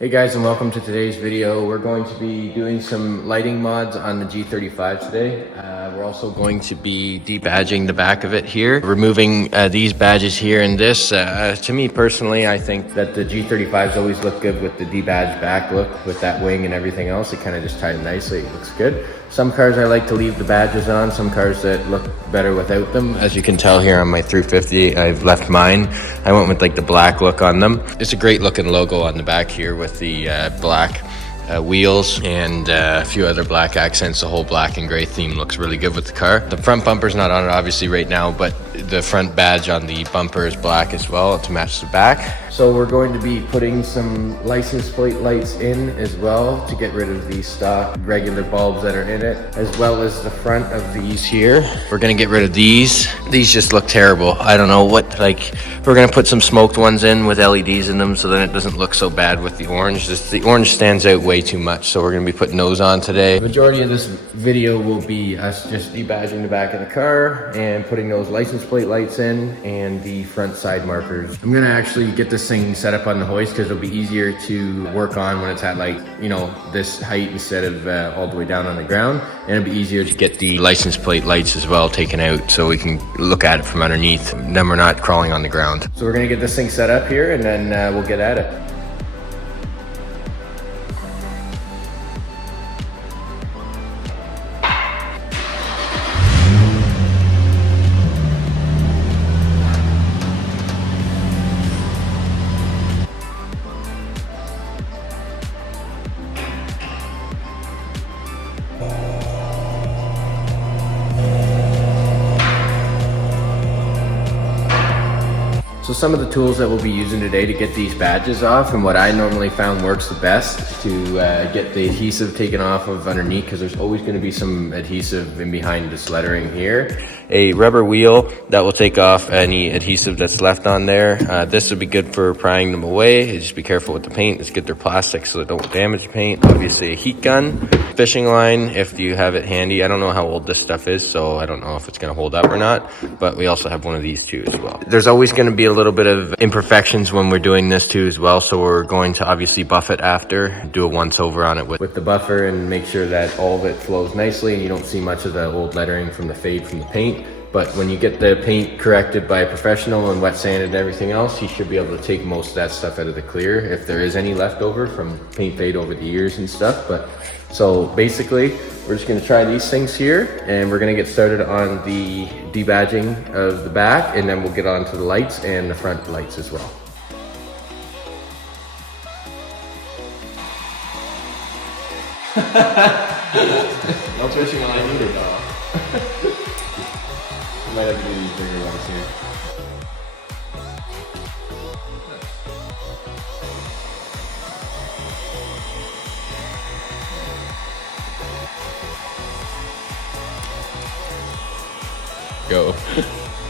Hey guys, and welcome to today's video. We're going to be doing some lighting mods on the G35 today. We're also going to be debadging the back of it here, removing these badges here and this. To me personally, I think that the G35s always look good with the debadged back look, with that wing and everything else. It kind of just tied it nicely. It looks good. Some cars I like to leave the badges on, some cars that look better without them. As you can tell here on my 350, I've left mine. I went with like the black look on them. It's a great looking logo on the back here with the black wheels and a few other black accents. The whole black and gray theme looks really good with the car. The front bumper's not on it obviously right now, but the front badge on the bumper is black as well to match the back. So we're going to be putting some license plate lights in as well to get rid of these stock regular bulbs that are in it, as well as the front of these here. We're gonna get rid of these. These just look terrible. I don't know what, like, we're gonna put some smoked ones in with LEDs in them so then it doesn't look so bad with the orange. The orange stands out way too much, so we're gonna be putting those on today. The majority of this video will be us just debadging the back of the car and putting those license plate lights in and the front side markers. I'm gonna actually get this thing set up on the hoist because it'll be easier to work on when it's at, like, you know, this height instead of all the way down on the ground, and it'll be easier to get the license plate lights as well taken out so we can look at it from underneath, then we're not crawling on the ground. So we're gonna get this thing set up here and then we'll get at it. So some of the tools that we'll be using today to get these badges off, and what I normally found works the best to get the adhesive taken off of underneath, because there's always going to be some adhesive in behind this lettering here. A rubber wheel that will take off any adhesive that's left on there. This would be good for prying them away. Just be careful with the paint. Let's get their plastic so they don't damage the paint. Obviously a heat gun, fishing line if you have it handy. I don't know how old this stuff is, so I don't know if it's going to hold up or not, but we also have one of these too as well. There's always going to be a little bit of imperfections when we're doing this too as well, so we're going to obviously buff it after, do a once over on it with the buffer and make sure that all of it flows nicely and you don't see much of the old lettering from the fade from the paint. But when you get the paint corrected by a professional and wet sanded and everything else, you should be able to take most of that stuff out of the clear if there is any left over from paint fade over the years and stuff. But so basically we're just going to try these things here and we're going to get started on the debadging of the back, and then we'll get on to the lights and the front lights as well. No fishing line either though. Might have to do these bigger ones here. Go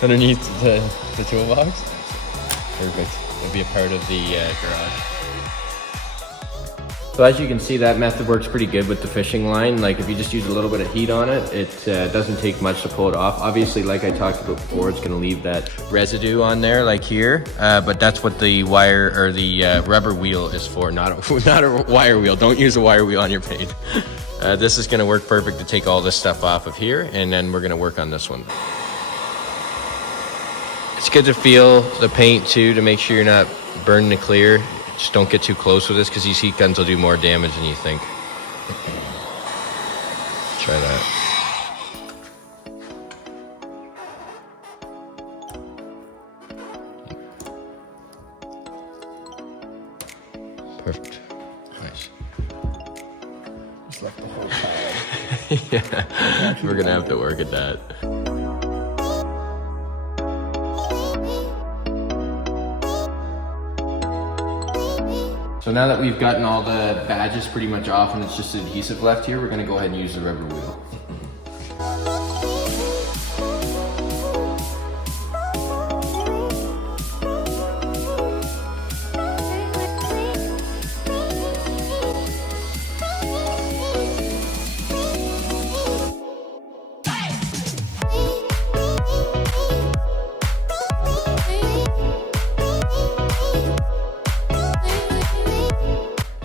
underneath the toolbox. Perfect. It'll be a part of the garage. So as you can see, that method works pretty good with the fishing line. Like if you just use a little bit of heat on it, it doesn't take much to pull it off. Obviously, like I talked about before, it's gonna leave that residue on there like here, but that's what the wire or the rubber wheel is for, not a wire wheel. Don't use a wire wheel on your paint. This is gonna work perfect to take all this stuff off of here, and then we're gonna work on this one. It's good to feel the paint too, to make sure you're not burning the clear. Just don't get too close with this because these heat guns will do more damage than you think. Try that. Perfect. Nice. Just left the whole pile. Yeah, we're gonna have to work at that. So now that we've gotten all the badges pretty much off and it's just adhesive left here, we're gonna go ahead and use the rubber wheel.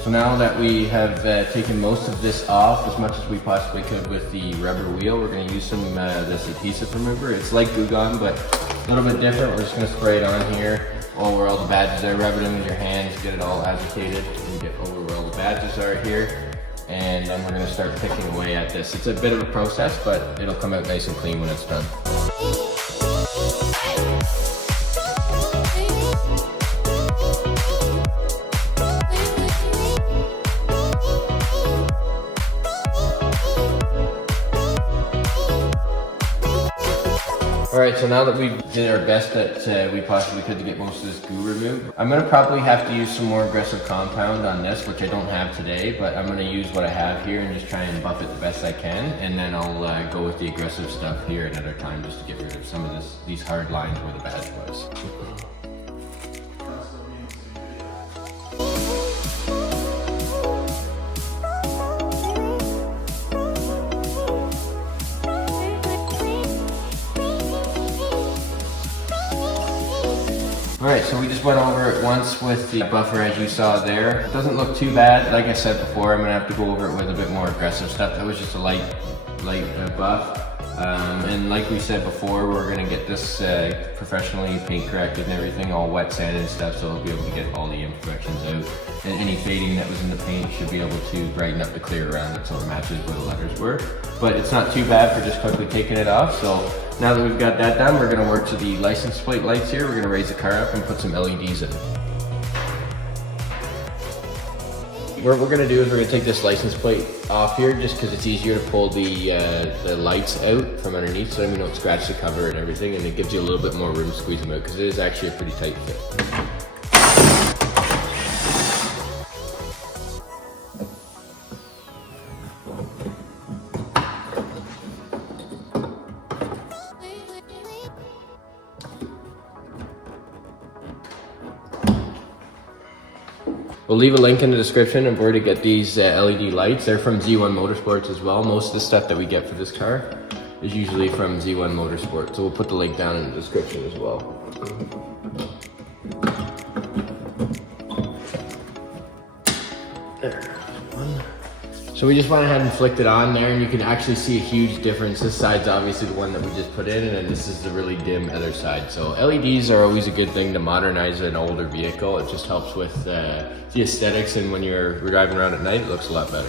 So now that we have taken most of this off as much as we possibly could with the rubber wheel, we're going to use some this adhesive remover. It's like Glue Gun, but a little bit different. We're just going to spray it on here over all the badges are. Rub it in with your hands, get it all agitated, and get over where all the badges are here. And then we're going to start picking away at this. It's a bit of a process, but it'll come out nice and clean when it's done. Alright, so now that we did our best that we possibly could to get most of this goo removed, I'm going to probably have to use some more aggressive compound on this, which I don't have today, but I'm going to use what I have here and just try and buff it the best I can, and then I'll go with the aggressive stuff here another time just to get rid of some of these hard lines where the badge was. Alright, so we just went over it once with the buffer as you saw there. It doesn't look too bad. Like I said before, I'm going to have to go over it with a bit more aggressive stuff. That was just a light buff. And like we said before, we're going to get this professionally paint corrected and everything, all wet sanded and stuff, so we'll be able to get all the imperfections out. And any fading that was in the paint should be able to brighten up the clear around it so it matches where the letters were. But it's not too bad for just quickly taking it off. So now that we've got that done, we're going to work to the license plate lights here. We're going to raise the car up and put some LEDs in. What we're going to do is we're going to take this license plate off here just because it's easier to pull the lights out from underneath so then we don't scratch the cover and everything, and it gives you a little bit more room to squeeze them out because it is actually a pretty tight fit. We'll leave a link in the description of where to get these LED lights. They're from Z1 Motorsports as well. Most of the stuff that we get for this car is usually from Z1 Motorsports. So we'll put the link down in the description as well. There, one. So we just went ahead and flicked it on there, and you can actually see a huge difference. This side's obviously the one that we just put in, and then this is the really dim other side. So LEDs are always a good thing to modernize an older vehicle. It just helps with the aesthetics, and when you're driving around at night, it looks a lot better.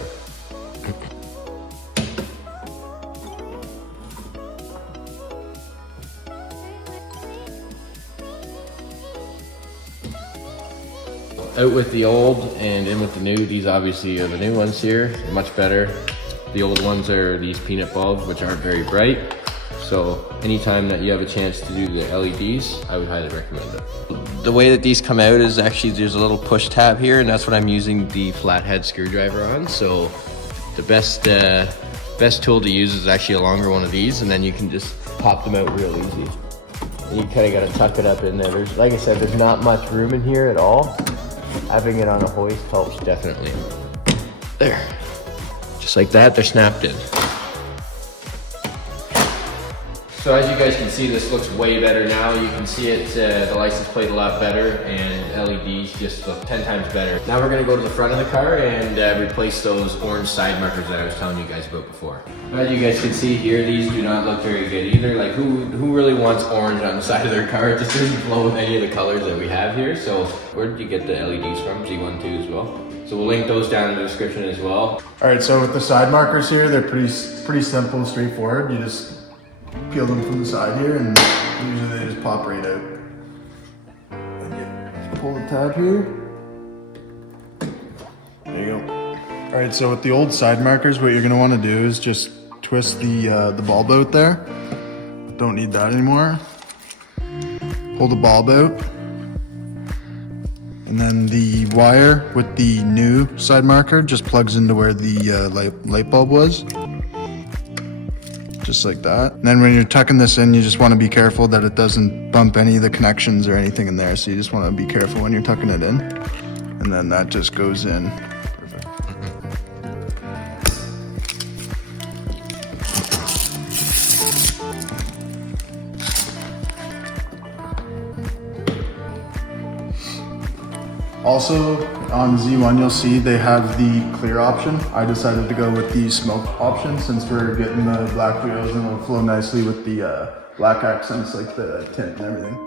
Out with the old and in with the new. These obviously are the new ones here. They're much better. The old ones are these peanut bulbs, which aren't very bright. So anytime that you have a chance to do the LEDs, I would highly recommend it. The way that these come out is actually there's a little push tab here, and that's what I'm using the flathead screwdriver on. So the best tool to use is actually a longer one of these, and then you can just pop them out real easy. And you kind of got to tuck it up in there. There's, like I said, there's not much room in here at all. Having it on a hoist helps definitely. There. Just like that, they're snapped in. So as you guys can see, this looks way better now. You can see it, the license plate a lot better, and LEDs just look 10 times better. Now we're gonna go to the front of the car and replace those orange side markers that I was telling you guys about before. As you guys can see here, these do not look very good either. Like who really wants orange on the side of their car? It just doesn't flow with any of the colors that we have here. So where did you get the LEDs from? Z1 too as well. So we'll link those down in the description as well. All right, so with the side markers here, they're pretty simple and straightforward. You just peel them from the side here, and usually they just pop right out. And you pull the tab here. There you go. All right, so with the old side markers, what you're gonna wanna do is just twist the bulb out there. Don't need that anymore. Pull the bulb out. And then the wire with the new side marker just plugs into where the light bulb was. Just like that. And then when you're tucking this in, you just want to be careful that it doesn't bump any of the connections or anything in there. So you just want to be careful when you're tucking it in. And then that just goes in. Perfect. Also, on Z1, you'll see they have the clear option. I decided to go with the smoke option since we're getting the black wheels and it'll flow nicely with the black accents like the tint and everything.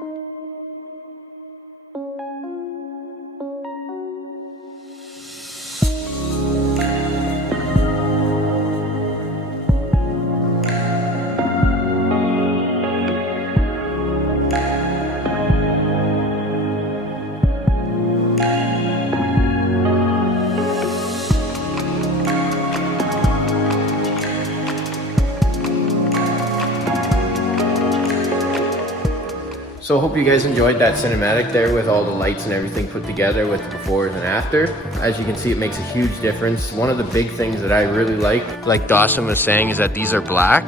So I hope you guys enjoyed that cinematic there with all the lights and everything put together with the befores and after. As you can see, it makes a huge difference. One of the big things that I really like Dawson was saying, is that these are black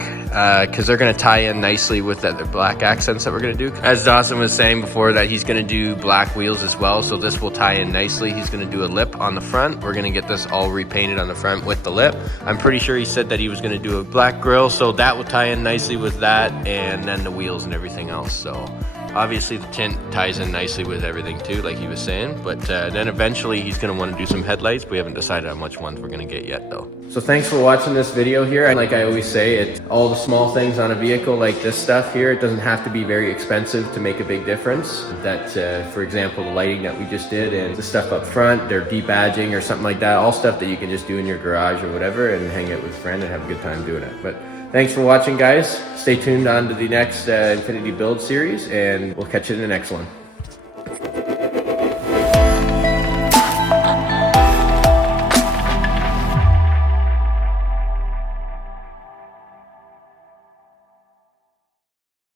because they're going to tie in nicely with the black accents that we're going to do. As Dawson was saying before, that he's going to do black wheels as well, so this will tie in nicely. He's going to do a lip on the front. We're going to get this all repainted on the front with the lip. I'm pretty sure he said that he was going to do a black grille, so that will tie in nicely with that, and then the wheels and everything else. So obviously the tint ties in nicely with everything too, like he was saying, but then eventually he's going to want to do some headlights. We haven't decided how much ones we're going to get yet though. So thanks for watching this video here. And like I always say, it's all the small things on a vehicle like this stuff here. It doesn't have to be very expensive to make a big difference. That, for example, the lighting that we just did and the stuff up front, their debadging or something like that, all stuff that you can just do in your garage or whatever and hang out with a friend and have a good time doing it. But thanks for watching, guys. Stay tuned on to the next Infinity build series, and we'll catch you in the next one.